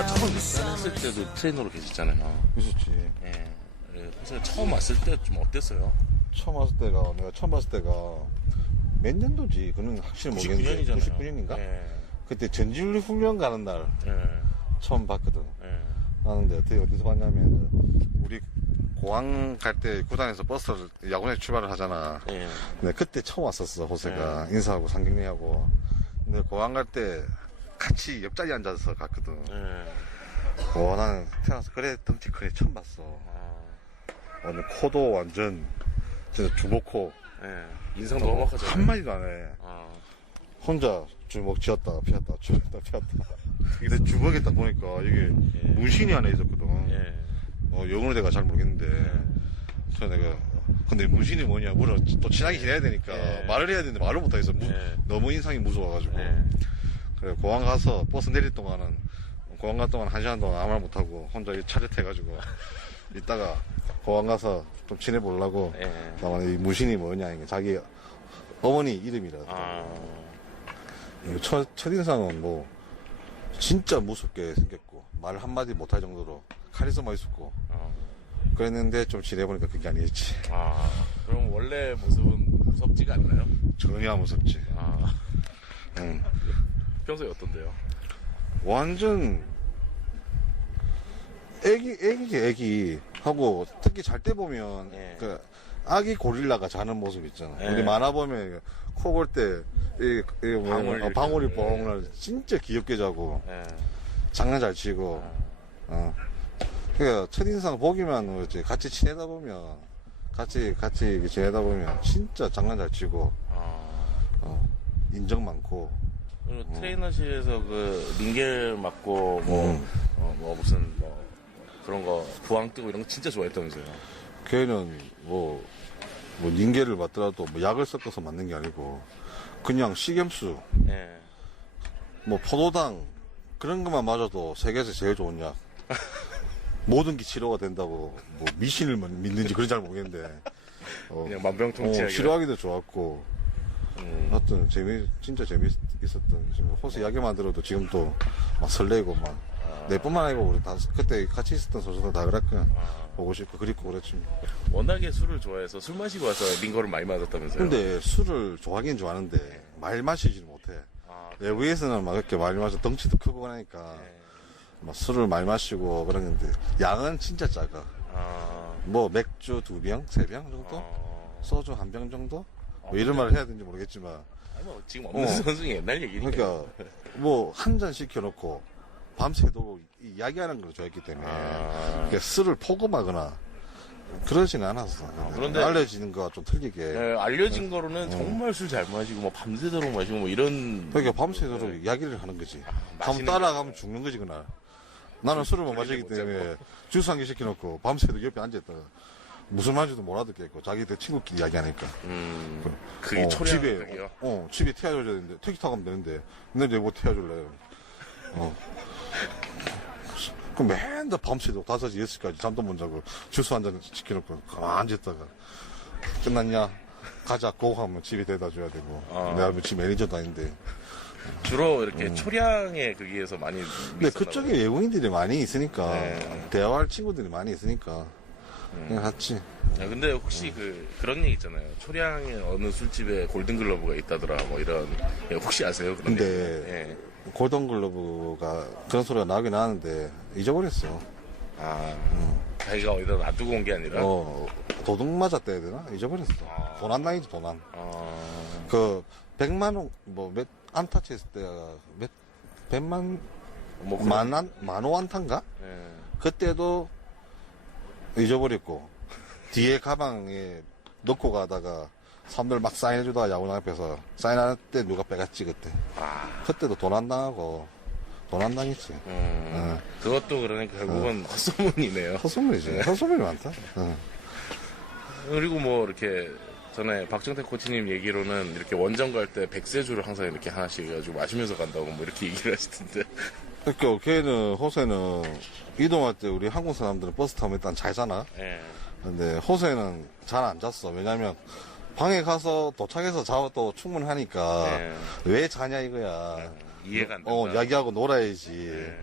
호세가 처음 입단했을 때도 트레이너로 계셨잖아요. 있었지. 예. 예, 호세가 처음 왔을 때 좀 어땠어요? 처음 왔을 때가, 내가 처음 왔을 때가 몇 년도지? 그는 확실히 모르겠는데. 99년이잖아요. 99년인가? 예. 그때 전지훈련 훈련 가는 날 예. 처음 봤거든. 예. 하는데 어떻게 어디서 봤냐면 우리 공항 갈 때 구단에서 버스를 야구에 출발을 하잖아. 예. 근데 그때 처음 왔었어 호세가 인사하고 상경리하고. 근데 공항 갈 때 같이 옆자리 앉아서 갔거든. 예. 와 나는 태어나서 그래 크게 처음 봤어. 아, 완전 코도 완전 진짜 주먹코 예. 인상도 험악하죠. 한마디도 안 해. 아, 혼자 주먹 쥐었다 피었다 쥐었다 피었다. 근데 주먹에 딱 보니까 이게 예. 문신이 안에 있었거든. 예. 어, 영어로 내가 잘 모르겠는데. 그래서 내가, 근데 문신이 뭐냐, 물어, 또 친하게 지내야 되니까, 예. 말을 해야 되는데 말을 못하겠어. 무- 예. 너무 인상이 무서워가지고. 예. 그래, 공항 가서 버스 내릴 동안은, 공항 갈 동안 한 시간 동안 아무 말 못하고, 혼자 이 차렷해가지고, 이따가 공항 가서 좀 지내보려고, 예. 나만 이 문신이 뭐냐, 이게 자기 어머니 이름이라. 아, 첫, 첫인상은 뭐, 진짜 무섭게 생겼고, 말 한마디 못할 정도로 카리스마 있었고, 어. 그랬는데 좀 지내보니까 그게 아니었지. 아, 그럼 원래 모습은 무섭지가 않나요? 전혀 안 무섭지. 아, 응. 평소에 어떤데요? 완전 애기 애기지 애기 하고 특히 잘 때 보면 예. 그 아기 고릴라가 자는 모습 있잖아. 예. 우리 만화 보면 코골때 이, 이 뭐냐, 방울 어, 이렇게. 방울이 예. 뻥을 진짜 귀엽게 자고 예. 장난 잘 치고 어. 그러니까 첫인상 보기만 그렇지 같이 지내다 보면 같이 같이 이렇게 지내다 보면 진짜 장난 잘 치고 아. 어, 인정 많고 그리고 트레이너실에서 그 링겔 맞고 뭐, 음. 어, 뭐 무슨 뭐 그런 거 부항 뜨고 이런 거 진짜 좋아했다면서요. 걔는 뭐, 뭐, 닌게를 맞더라도 뭐 약을 섞어서 맞는 게 아니고, 그냥 식염수, 예. 뭐, 포도당, 그런 것만 맞아도 세계에서 제일 좋은 약. 모든 게 치료가 된다고, 뭐, 미신을 믿는지 그런 잘 모르겠는데. 어, 그냥 만병통치약이라. 어, 치료하기도 좋았고, 음. 하여튼 재미, 진짜 재미있었던, 지금 호수 이야기만 들어도 지금 또막 설레고 막, 내뿐만 아니고 우리 다, 그때 같이 있었던 선수들 다 그랬거든. 보고 싶고, 그립고 그랬지. 뭐. 워낙에 술을 좋아해서 술 마시고 와서 링거를 많이 맞았다면서요. 근데 술을 좋아하긴 좋아하는데 말 마시지는 못해. 아, 외부에서는 막 이렇게 많이 마셔 덩치도 크고 그러니까 네. 막 술을 많이 마시고 그러는데 양은 진짜 작아. 아, 뭐 맥주 두 병, 세 병 정도, 어. 소주 한 병 정도. 뭐 이런 말을 해야 되는지 모르겠지만, 아니, 뭐 지금 없는 어. 선수 중에 옛날 얘기니까. 그러니까 뭐 한 잔 시켜놓고 밤새도록 이- 이야기하는 걸 좋아했기 때문에 아. 그러니까 술을 포금하거나 그러지는 않았어. 그런데- 알려지는 거와 좀 틀리게. 예, 알려진 거로는 정말 술 잘 마시고 뭐 밤새도록 마시고 뭐 이런 어. 그러니까 밤새도록 이야기를 하는 거지. 한번 맛있는 따라가면 죽는 거지, 그날. 나는 술을 못 마시기 못 때문에 주스 한 개 시켜놓고 밤새도록 옆에 앉아있다가 무슨 말인지도 못 알아듣겠고 자기들 친구끼리 이야기하니까. 음, 그게 어, 초량 집에. 어, 어, 집에 태워줘야 되는데, 택시 타고 가면 되는데, 근데 내뭐 태워줄래? 어. 그 맨날 밤새도록 5시, 6시까지 잠도 못 자고 주스 한잔 시켜놓고 가만 앉아있다가 끝났냐? 가자, 고 하면 집에 데려다 줘야 되고. 아. 내가 뭐집 매니저도 아닌데. 주로 이렇게 초량의 거기에서 많이. 음. 근데 그쪽에. 외국인들이 많이 있으니까 네. 대화할 친구들이 많이 있으니까 그냥 갔지. 아, 근데 혹시 그 그런 얘기 있잖아요. 초량의 어느 술집에 골든글러브가 있다더라. 뭐 이런 예, 혹시 아세요? 그런 근데 얘기? 예. 골든글러브가 그런 소리가 나긴 하는데 잊어버렸어. 아, 자기가 어디다 놔두고 온 게 아니라. 어 도둑 맞았다 해야 되나? 잊어버렸어. 아. 도난 당이지 도난. 아, 그 100만 원 뭐 몇 안타 쳤을 때가 몇 100만 뭐 그런- 만안 만호 안타인가? 예. 그때도 잊어버렸고 뒤에 가방에 넣고 가다가 사람들 막 사인해주다가 야구장 앞에서 사인할 때 누가 빼갔지 그때 아, 그때도 도난 당하고 도난 당했지 음, 어. 그것도 그러니까 결국은 헛소문이네요. 헛소문이지 헛소문이 많다 어. 그리고 뭐 이렇게 전에 박정태 코치님 얘기로는 이렇게 원정 갈 때 백세주를 항상 이렇게 하나씩 해가지고 마시면서 간다고 뭐 이렇게 얘기를 하시던데. 그러니까 걔는 호세는 이동할 때 우리 한국 사람들은 버스 타면 일단 잘 자나 예. 근데 호세는 잘 안 잤어 왜냐면 방에 가서 도착해서 자도 충분하니까 네. 왜 자냐 이거야 이해가 안 된다. 어, 야기하고 놀아야지. 예.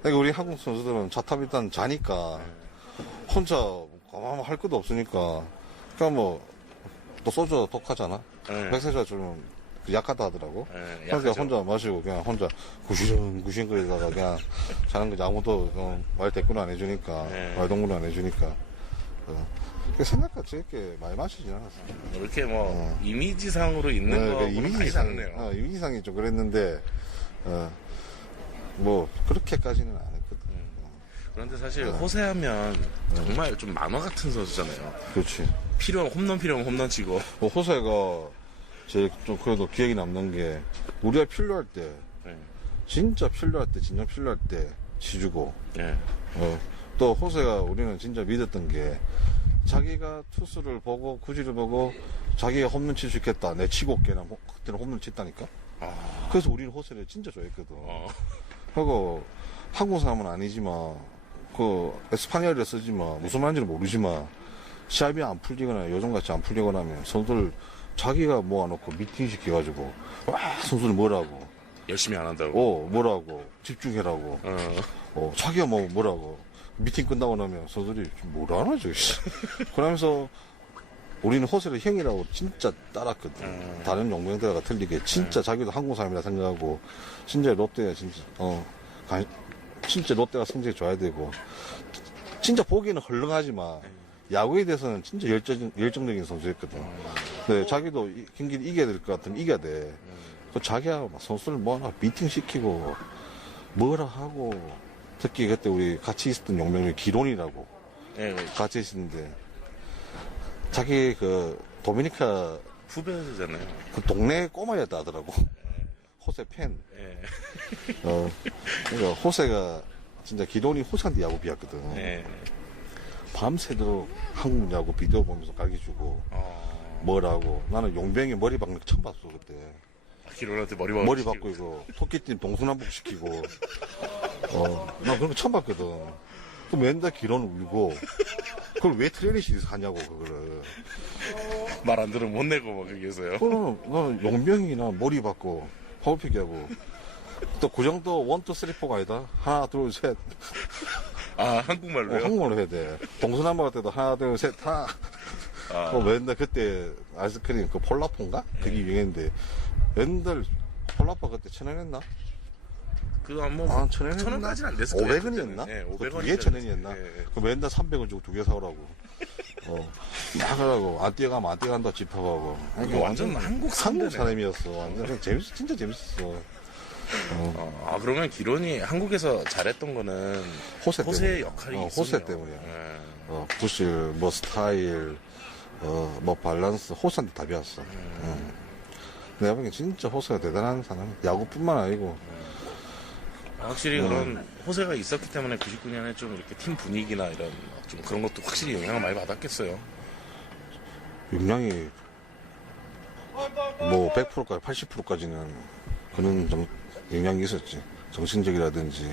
그러니까 우리 한국 선수들은 자탑 일단 자니까 혼자 아무 할 것도 없으니까 그냥 뭐또 소주 독하잖아. 네. 백세주가 좀 약하다 하더라고. 예, 그러니까 약하죠. 혼자 마시고 그냥 혼자 구시렁 구시렁거리다가 그냥 자는 거지 아무도 어, 말 대꾸를 안 해주니까 네. 말 동무를 안 해주니까 어. 그 생각같이 이렇게 많이 마시진 않았어. 이렇게 뭐 이미지상으로 있는 네, 거그 많이 이미지상, 다르네요. 어, 이미지상이 좀 그랬는데 어, 뭐 그렇게까지는 안 했거든. 그런데 사실 네. 호세하면 정말 좀 만화 같은 선수잖아요. 그렇지. 필요한 홈런 필요하면 홈런 치고. 뭐 호세가 제일 좀 그래도 기억이 남는 게 우리가 필요할 때 네. 진짜 필요할 때 진짜 필요할 때 치주고 예. 어, 또 호세가 우리는 진짜 믿었던 게 자기가 투수를 보고 구지를 보고 자기가 홈런 칠 수 있겠다 내 치고 올게나 뭐, 그때는 홈런 쳤다니까 아, 그래서 우리는 호세를 진짜 좋아했거든 어. 하고 한국 사람은 아니지만 그 에스파니아를 쓰지만 무슨 말인지는 모르지만 시합이 안 풀리거나 요즘같이 안 풀리거나 하면 선수들 자기가 모아놓고 미팅 시켜가지고 와 선수들 뭐라고 열심히 안 한다고. 어 뭐라고 집중해라고 어. 어 자기가 뭐 뭐라고 미팅 끝나고 나면 선수들이 뭐라 하나 저 씨. 그러면서 우리는 호세를 형이라고 진짜 따랐거든 음. 다른 용병들과 틀리게 진짜 자기도 한국 사람이라 생각하고 진짜 롯데가 진짜 어 관- 진짜 롯데가 성적이 좋아야 되고 진짜 보기에는 헐렁하지만 야구에 대해서는 진짜 열정, 열정적인 선수였거든. 네, 자기도 이 경기를 이겨야 될 것 같으면 이겨야 돼. 그 자기가 막 선수를 뭐하나 미팅 시키고 뭐라 하고 특히 그때 우리 같이 있었던 용병이 기론이라고 예, 같이 있었는데 자기 그 도미니카 후배잖아요. 그 동네 꼬마였다 하더라고. 호세 팬. 예. 어, 그러니까 호세가 진짜 기론이 호세한테 야구 비었거든. 예. 밤새도록 한국 야구 비디오 보면서 갈기주고 어. 뭐라고. 나는 용병이 머리 박는 거 처음 봤어 그때. 기론한테 머리 박고. 머리 박고 이거 토끼팀 동서남북 시키고. 어 나 그런 거 처음 봤거든. 그 맨날 기론 울고. 그걸 왜 트레이닝실에서 하냐고 그거를. 말 안 들으면 혼내고 막 거기에서요. 그거는 나는 용병이나 머리 박고 파워픽 하고. 또 구정도 원투 쓰리 포가 아니다. 하나 둘 셋. 아, 어, 한국말로요? 한국말로 해야 돼. 동서남북 할 때도 하나 둘셋다 아, 어, 맨날 그때 아이스크림 그 폴라포인가? 그게 유행했는데 맨날 폴라포 그때 천원 했나? 그거 한번 아, 천원 했나? 천 원까지는 안 됐을 거예요. 500원이었나? 예, 그 500원. 두개 천 원이었나? 예. 그 맨날 300원 주고 두 개 사오라고. 어. 막 하라고. 안 뛰어가면 안 뛰어간다 집합하고. 이거 완전 한국 한국 상대네. 사람이었어. 완전 재밌어. 진짜 재밌었어. 어, 아, 그러면 기론이 한국에서 잘했던 거는 호세 호세의 때문에. 역할이 어, 있었네요. 호세 때문이야. 예. 어, 구실, 뭐 스타일, 어, 뭐 밸런스, 호세한테 다 배웠어. 음. 내가 보기엔 진짜 호세가 대단한 사람. 야구뿐만 아니고. 확실히 음. 그런 호세가 있었기 때문에 99년에 좀 이렇게 팀 분위기나 이런 좀 그런 것도 확실히 영향을 많이 받았겠어요. 용량이 뭐 100%까지 80%까지는 그런 정, 영향이 있었지. 정신적이라든지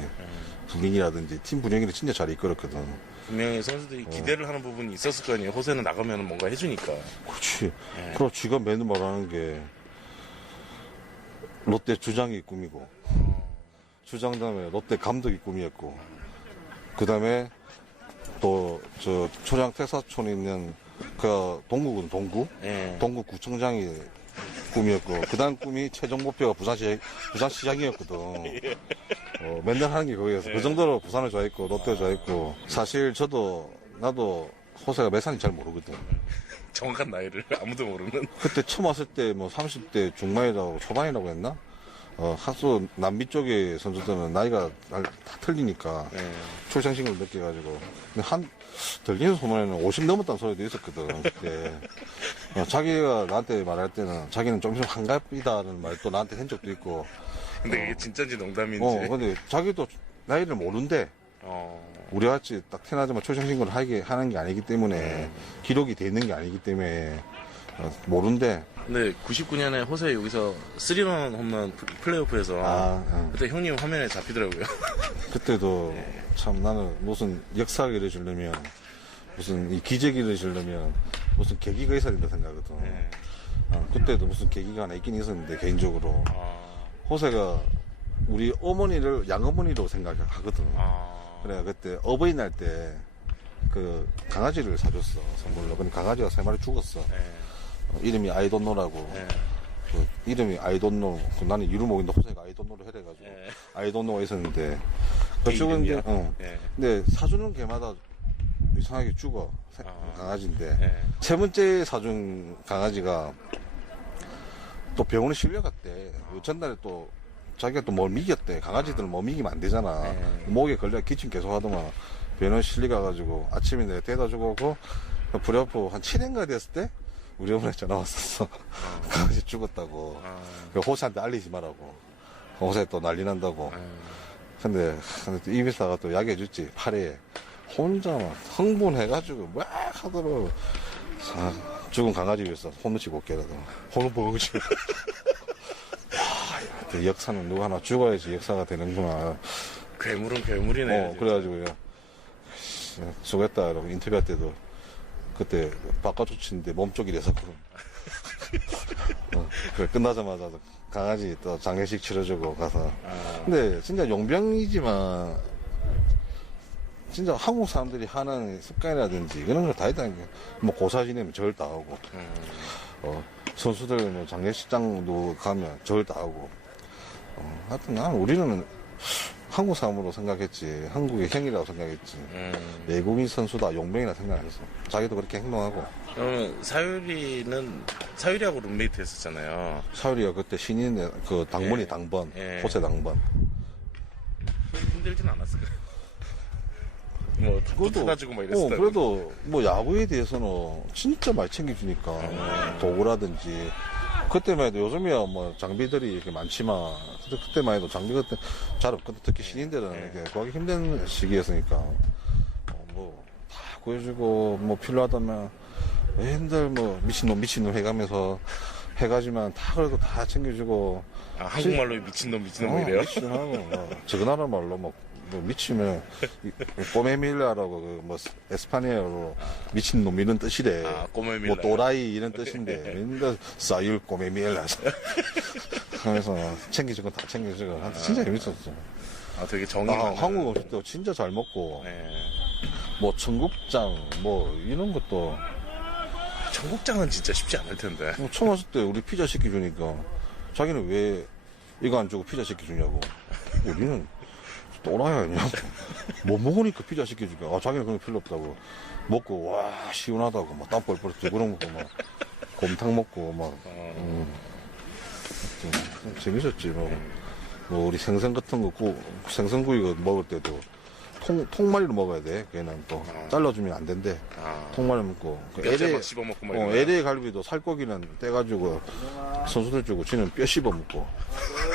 분위기라든지 팀 분위기를 진짜 잘 이끌었거든. 분명히 선수들이 어. 기대를 하는 부분이 있었을 거 아니에요. 호세는 나가면 뭔가 해주니까. 그렇지. 예. 그럼 지가 맨날 말하는 게 롯데 주장이 꿈이고 주장 다음에 롯데 감독이 꿈이었고 그 다음에 또 저 초량 태사촌에 있는 그 동구군 동구 예. 동구 구청장이 꿈이었고 그 다음 꿈이 최종 목표가 부산시 부산시장이었거든. 어, 맨날 하는 게 거기였어. 그 정도로 부산을 좋아했고 롯데를 좋아했고 사실 저도 나도 호세가 몇 살인지 잘 모르거든. 정확한 나이를 아무도 모르는. 그때 처음 왔을 때 뭐 30대 중반이라고 초반이라고 했나? 어, 하수 남미 쪽의 선수들은 나이가 날- 다 틀리니까 예. 초장식을 느껴가지고 근데 한 들리는 소문에는 50 넘었다는 소리도 있었거든 그때 어, 자기가 나한테 말할 때는 자기는 좀 있으면 한갑이다는 말도 나한테 한 적도 있고 근데 이게 진짜인지 농담인지. 어 근데 자기도 나이를 모른대 어. 우리 같이 딱 태어나자마자 초장신고를 하게 하는 게 아니기 때문에 기록이 돼 있는 게 아니기 때문에 어, 모른대 근데 99년에 호세 여기서 3런 홈런 플- 플레이오프에서 아, 응. 그때 형님 화면에 잡히더라고요. 그때도 참 나는 무슨 역사를 이루려면 무슨 이 기적을 이루려면 무슨 계기가 있어야 된다 생각하거든. 예. 어, 그때도 무슨 계기가 하나 있긴 있었는데 개인적으로 아, 호세가 우리 어머니를 양어머니로 생각하거든. 아. 그래 그때 어버이날 때 그 강아지를 사줬어 선물로. 근데 강아지가 세 마리 죽었어. 예. 어, 이름이 아이돈노라고. 예. 그 이름이 아이돈노. 그 나는 이름목인데 호세가 아이돈노로 해래가지고 예. 아이돈노가 있었는데 그개 죽은 게? 어. 예. 근데 사주는 개마다 이상하게 죽어 새- 아. 강아지인데 예. 세 번째 사준 강아지가 또 병원에 실려갔대. 그 전날에 또 자기가 또 뭘 미겼대. 강아지들은 뭐 미기면 안 되잖아. 네. 목에 걸려 기침 계속 하더만 병원 실려가가지고 아침에 내가 데려다 주고 오고 불이 아프 한 7년가 됐을 때 우리 어머니 전화 왔었어. 강아지 죽었다고. 아. 그 호세한테 알리지 말라고. 호세 또 난리 난다고. 예. 근데, 근데 또 이비사가 또 약해 줬지, 팔에. 혼자 막 흥분해가지고 막 하더라고. 자, 죽은 강아지 위해서 혼놓치 못게라도. 혼을 보고지. 그 역사는 누구 하나 죽어야지 역사가 되는구나. 괴물은 괴물이네. 어, 그래가지고, 야, 씨, 수고했다. 이러고 인터뷰할 때도 그때 바꿔줬 치는데 몸쪽이 돼서거든. 어, 그래, 끝나자마자 강아지 또 장례식 치러주고 가서. 아. 근데 진짜 용병이지만 진짜 한국 사람들이 하는 습관이라든지 그런 걸 다 있다는 게뭐 고사 지내면 절 다 하고 음. 어, 선수들 뭐 장례식장도 가면 절 다 하고 어, 하여튼 난 우리는 한국 사람으로 생각했지 한국의 형이라고 생각했지 음. 외국인 선수다 용병이라 생각 안 했어 자기도 그렇게 행동하고 그러면 사유리는 사유리하고 룸메이트 했었잖아요. 사유리가 그때 신인의 그 당번이 예. 당번 예. 호세 당번 힘들진 않았을까요? 뭐 답도 그래도- 타가지고 막 어, 이랬을 때. 그래도 뭐 야구에 대해서는 진짜 많이 챙겨주니까 음. 도구라든지 그때만 해도 요즘이야 뭐 장비들이 이렇게 많지만 그때 그때만 해도 장비 그때 잘 없거든 특히 신인들은 네. 이렇게 구하기 힘든 시기였으니까 어, 뭐다 구해주고 뭐 필요하다면 맨날 뭐 미친놈 미친놈 해가면서 해가지만 다 그래도 다 챙겨주고 아, 한국말로 미친놈 미친놈 뭐 어, 이래요? 미친하고 뭐, 저 나라 말로 뭐, 뭐 미치면 이- 꼬메밀라라고 그뭐 에스파니아로 미친 놈 이런 뜻이래. 아, 꼬메밀라. 뭐 또라이 이런 뜻인데 맨날 싸율 꼬메밀라 하면서 챙겨주고 다 챙겨주고 하여튼 진짜 재밌었어. 아 되게 정이 아, 많은. 한국 음식 도 진짜 잘 먹고 네. 뭐 청국장 뭐 이런 것도 청국장은 진짜 쉽지 않을 텐데. 뭐 처음 왔을 때 우리 피자 시켜주니까 자기는 왜 이거 안 주고 피자 시켜주냐고 우리는 또라이 아니냐고 못 먹으니까 피자 시켜주니까. 아 자기는 그런 거 필요 없다고. 먹고 와 시원하다고. 막 땀 뻘뻘 찌그러 먹고 막. 곰탕 먹고 막. 어, 음, 좀, 좀 재밌었지 뭐. 뭐 우리 생선 같은 거 구, 생선구이 먹을 때도 통, 통마리로 먹어야 돼. 걔는 또. 잘라주면 안 된대. 아, 통마리 먹고. 그 LA 막 씹어 먹고 막 어? LA 갈비도 살코기는 떼가지고 선수들 주고 지는 뼈 씹어 먹고.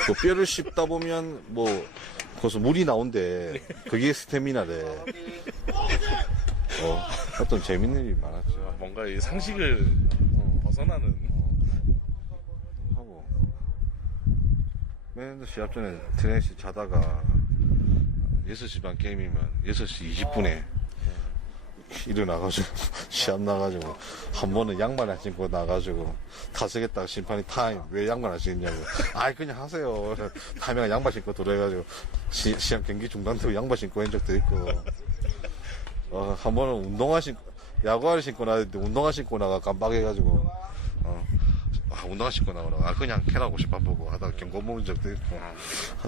그 뼈를 씹다 보면 뭐 거기서 물이 나온대. 그게 스태미나래. 어. 어떤 재밌는 일이 많았죠 아, 뭔가 이 상식을 벗어나는. 하고. 맨날 시합 전에 트레이시 자다가 6시 반 게임이면 6시 20분에 일어나가지고 시합 나가지고 한 번은 양말 안 신고 나가지고 타석했다가 심판이 타임. 왜 양말 안 신냐고. 아이 그냥 하세요. 타임에 양말 신고 들어가지고 시, 시합 경기 중단되고 양말 신고 한 적도 있고. 어, 한 번은 운동화 신고 야구화를 신고 나왔는데 운동화 신고 나가 깜빡해가지고 어, 아, 운동화 신고 나오라 아 그냥 캐라고 싶어 보고 하다가 경고 먹은 적도 있고. 아,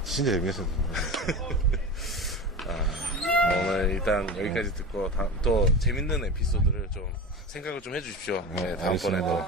진짜 재밌었어 오늘 일단 여기까지 듣고 다, 또 재밌는 에피소드를 좀 생각을 좀 해주십시오. 네. 다음번에도